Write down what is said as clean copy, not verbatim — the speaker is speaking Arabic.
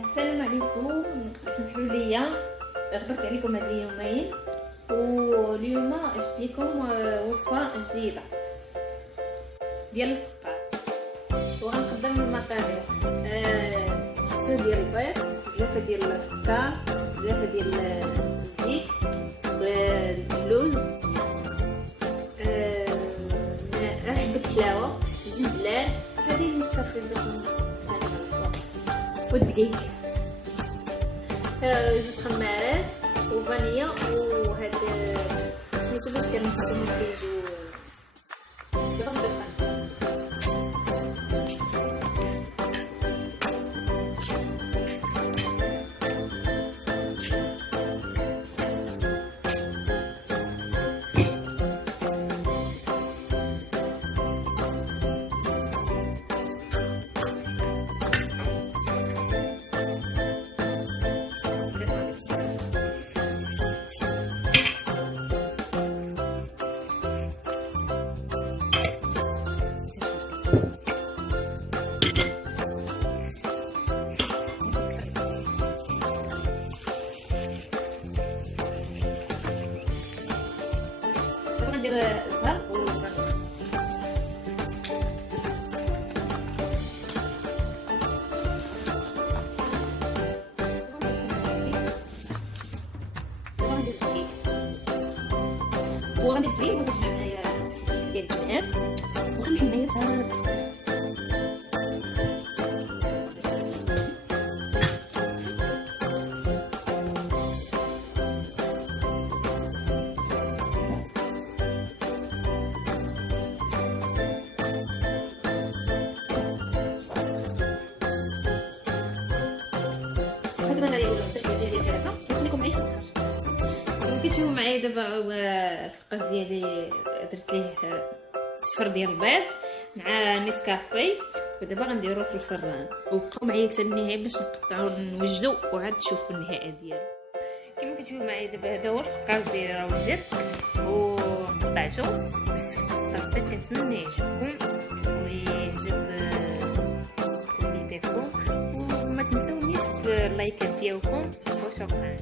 السلام عليكم. سمحوا لي غبرت عليكم هاد اليومين، واليوم جبت لكم وصفه جديده ديال الفقاس، وغنقدم المقادير: 6 ديال البيض، 3 ديال السكر، 3 ديال الزيت، اللوز، حبه حلاوه، جنجلان، هذه المستفيد باش والدقيق، 2 خمارات وفانيا، وهاد سميتو باش كنستعملو كيجيو ندير الزهر وغندير الدقيق وغنجمع معايا ديال البنات وغندير معايا الزهر. هاد ما غادي نقولو الدرجه ديالي هكا نخليكم معايا كتشوفوا معايا دابا. الفقاس ديالي درت ليه الصفر ديال البيض مع نيسكافي، ودابا غنديروه في الفران، وبقاو معايا حتى النهايه باش نقطعو نوجدو وعاد تشوفوا النهايه ديالو. كما كتشوفوا معايا دابا هذا هو الفقاس ديالي راه وجد وقطعته واستفدت الطاسه. كنتمنى يعجبكم ويعجب وليداتكم، وما تنساونيش باللايكات ديالكم، وشكرا.